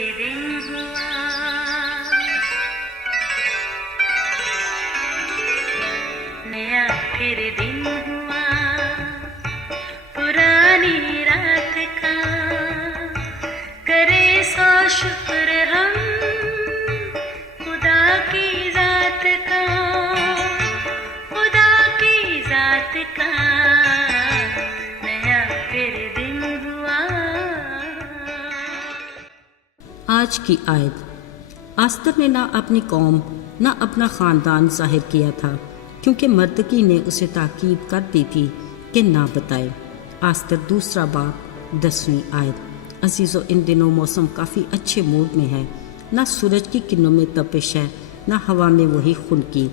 दिन हुआ, नया फिर दिन हुआ, पुरानी रात का करे सो शुक्र हम खुदा की जात का, खुदा की जात का नया फिर दिन हुआ। आज की आयत। आस्तर ने ना अपनी कौम ना अपना ख़ानदान ज़ाहिर किया था, क्योंकि मर्दकी ने उसे ताकीद कर दी थी कि ना बताए। आस्तर दूसरा बाब 10वीं आयत। अजीज़ों, इन दिनों मौसम काफ़ी अच्छे मूड में है। ना सूरज की किरणों में तपिश है, ना हवा में वही खुनकी।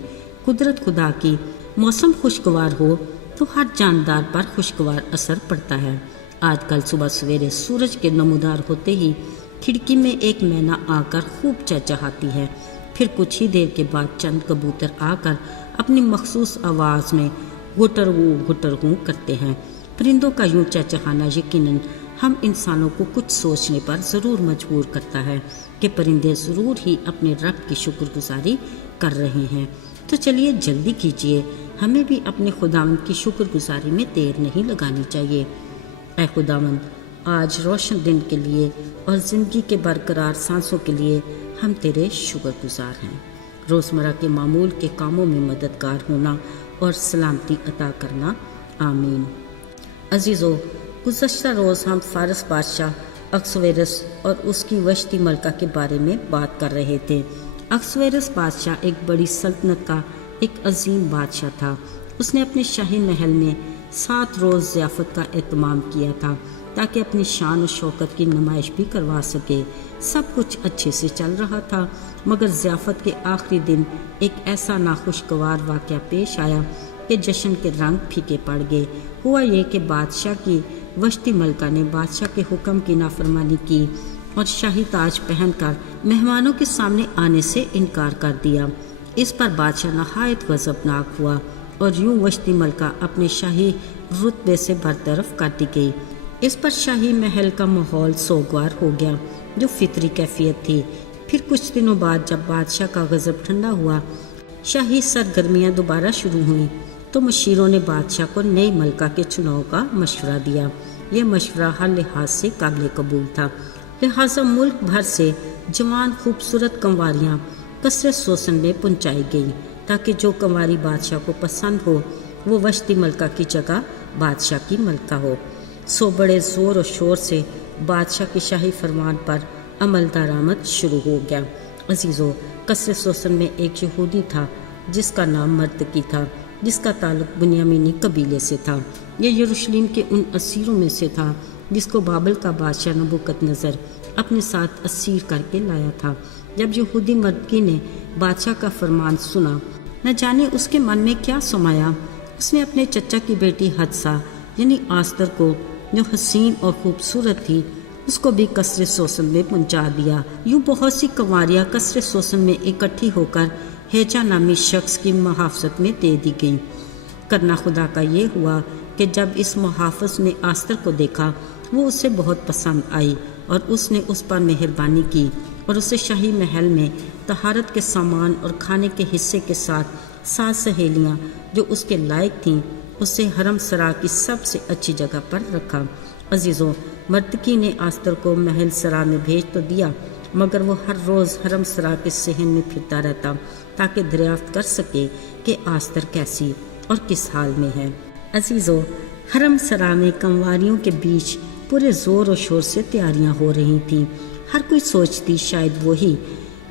कुदरत खुदा की। मौसम खुशगवार हो तो हर जानदार पर खुशगवार असर पड़ता है। आजकल सुबह सवेरे सूरज के नमूदार होते ही खिड़की में एक मैना आकर खूब चहचहाती है। फिर कुछ ही देर के बाद चंद कबूतर आकर अपनी मखसूस आवाज़ में गुटर गूं करते हैं। परिंदों का यूं चहचहाना यकीनन हम इंसानों को कुछ सोचने पर ज़रूर मजबूर करता है कि परिंदे ज़रूर ही अपने रब की शुक्रगुजारी कर रहे हैं। तो चलिए जल्दी कीजिए, हमें भी अपने खुदावंद की शुक्रगुजारी में देर नहीं लगानी चाहिए। ऐ खुदावंद, आज रोशन दिन के लिए और ज़िंदगी के बरकरार सांसों के लिए हम तेरे शुक्रगुजार हैं। रोज़मर्रा के मामूल के कामों में मददगार होना और सलामती अता करना। आमीन। अजीज़ों, गुज़श्ता रोज़ हम फ़ारस बादशाह अक्सवेरस और उसकी वश्ती मलका के बारे में बात कर रहे थे। अक्सवेरस बादशाह एक बड़ी सल्तनत का एक अजीम बादशाह था। उसने अपने शाही महल में 7 रोज़ ज़ियाफ़त का एहतमाम किया था ताकि अपनी शान और शौकत की नुमाइश भी करवा सके। सब कुछ अच्छे से चल रहा था, मगर ज़ियाफ़त के आखिरी दिन एक ऐसा नाखुशगवार वाक़या पेश आया कि जश्न के रंग फीके पड़ गए। हुआ ये कि बादशाह की वश्ती मलका ने बादशाह के हुक्म की नाफरमानी की और शाही ताज पहनकर मेहमानों के सामने आने से इनकार कर दिया। इस पर बादशाह नहायत गज़बनाक हुआ और यूं वश्ती मलका अपने शाही रुतबे से बरतरफ कर दी गई। इस पर शाही महल का माहौल सोगवार हो गया, जो फितरी कैफियत थी। फिर कुछ दिनों बाद जब बादशाह का गज़ब ठंडा हुआ, शाही सरगर्मियाँ दोबारा शुरू हुईं, तो मशीरों ने बादशाह को नई मलका के चुनाव का मशवरा दिया। यह मशवरा हर लिहाज से काबिल कबूल था। लिहाजा मुल्क भर से जवान खूबसूरत कंवारियाँ कसरत सोसन में पहुँचाई गई, ताकि जो कंवारी बादशाह को पसंद हो वो वश्ती मलका की जगह बादशाह की मलका हो। सो बड़े ज़ोर और शोर से बादशाह के शाही फरमान पर अमल दरामद शुरू हो गया। अजीज़ों, कसरे सोसन में एक यहूदी था जिसका नाम मर्दकी था, जिसका ताल्लुक बुनियामीनी कबीले से था। यह यरूशलेम के उन असीरों में से था जिसको बाबल का बादशाह नबूकदनेस्सर अपने साथ असीर करके लाया था। जब यहूदी मर्दकी ने बादशाह का फरमान सुना, न जाने उसके मन में क्या समाया। उसने अपने चचा की बेटी हदसा यानी आस्तर को, जो हसीन और खूबसूरत थी, उसको भी कसरे सोसन में पहुंचा दिया। यूँ बहुत सी कंवारियाँ कसरे सोसन में इकट्ठी होकर हेजा नामी शख्स की मुहाफ़ज़त में दे दी गईं। करना खुदा का ये हुआ कि जब इस मुहाफ़िज़ ने आस्तर को देखा, वो उसे बहुत पसंद आई और उसने उस पर मेहरबानी की और उसे शाही महल में तहारत के सामान और खाने के हिस्से के साथ 7 सहेलियाँ जो उसके लायक थीं, उसे हरम सरा की सबसे अच्छी जगह पर रखा। अजीज़ों, मर्दकी ने आस्तर को महल सरा में भेज तो दिया, मगर वो हर रोज़ हरम सरा के सहन में फिरता रहता ताकि दरियाफ्त कर सके कि आस्तर कैसी और किस हाल में है। अजीज़ों, हरम सरा में कंवारियों के बीच पूरे ज़ोर और शोर से तैयारियां हो रही थीं। हर कोई सोचती शायद वही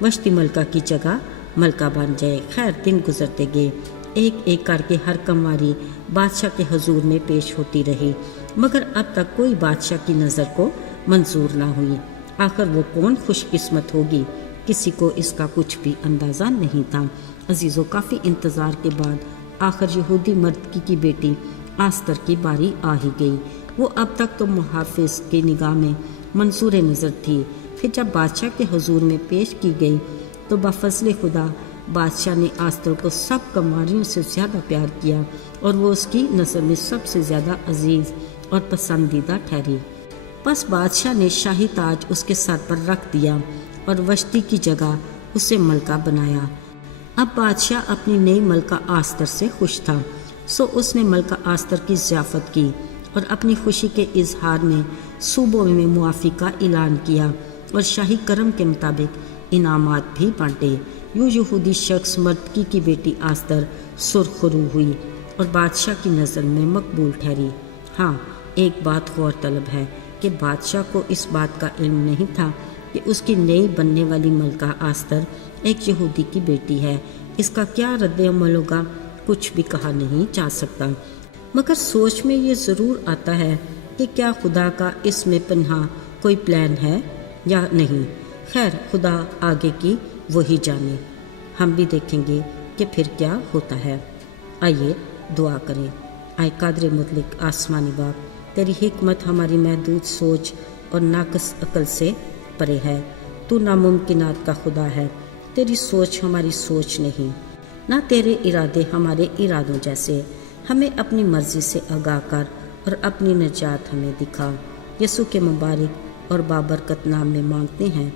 वश्ती मलका की जगह मलका बन जाए। खैर, दिन गुजरते गए। एक एक करके हर कंवारी बादशाह के हजूर में पेश होती रही, मगर अब तक कोई बादशाह की नज़र को मंजूर ना हुई। आखिर वो कौन खुशकिस्मत होगी, किसी को इसका कुछ भी अंदाज़ा नहीं था। अजीज़ों, काफ़ी इंतज़ार के बाद आखिर यहूदी मर्दकी की बेटी आस्तर की बारी आ ही गई। वो अब तक तो मुहाफ़िज़ की निगाह में मंसूर नज़र थी। फिर जब बादशाह के हुजूर में पेश की गई तो बफज़ल खुदा बादशाह ने आस्तर को सब कंवारियों से ज़्यादा प्यार किया और वो उसकी नज़र में सबसे ज़्यादा अजीज़ और पसंदीदा ठहरी। بس بادشاہ نے شاہی تاج اس کے سر پر رکھ دیا اور وشتی کی جگہ اسے ملکہ بنایا۔ اب بادشاہ اپنی نئی ملکہ آستر سے خوش تھا، سو اس نے ملکہ آستر کی ضیافت کی اور اپنی خوشی کے اظہار میں صوبوں میں معافی کا اعلان کیا اور شاہی کرم کے مطابق انعامات بھی بانٹے۔ یوں یہودی شخص مردکی کی بیٹی آستر سرخرو ہوئی اور بادشاہ کی نظر میں مقبول ٹھہری۔ ہاں، ایک بات غور طلب ہے کہ بادشاہ کو اس بات کا علم نہیں تھا کہ اس کی نئی بننے والی ملکہ آستر ایک یہودی کی بیٹی ہے۔ اس کا کیا رد عمل ہوگا کچھ بھی کہا نہیں جا سکتا، مگر سوچ میں یہ ضرور آتا ہے کہ کیا خدا کا اس میں پنہاں کوئی پلان ہے یا نہیں۔ خیر، خدا آگے کی وہی جانے، ہم بھی دیکھیں گے کہ پھر کیا ہوتا ہے۔ آئیے دعا کریں۔ اے قادر مطلق آسمانی باپ، تیری حکمت ہماری محدود سوچ اور ناقص عقل سے پرے ہے۔ تو ناممکنات کا خدا ہے، تیری سوچ ہماری سوچ نہیں، نہ تیرے ارادے ہمارے ارادوں جیسے۔ ہمیں اپنی مرضی سے آگاہ کر اور اپنی نجات ہمیں دکھا۔ یسوع کے مبارک اور بابرکت نام میں مانگتے ہیں،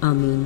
آمین۔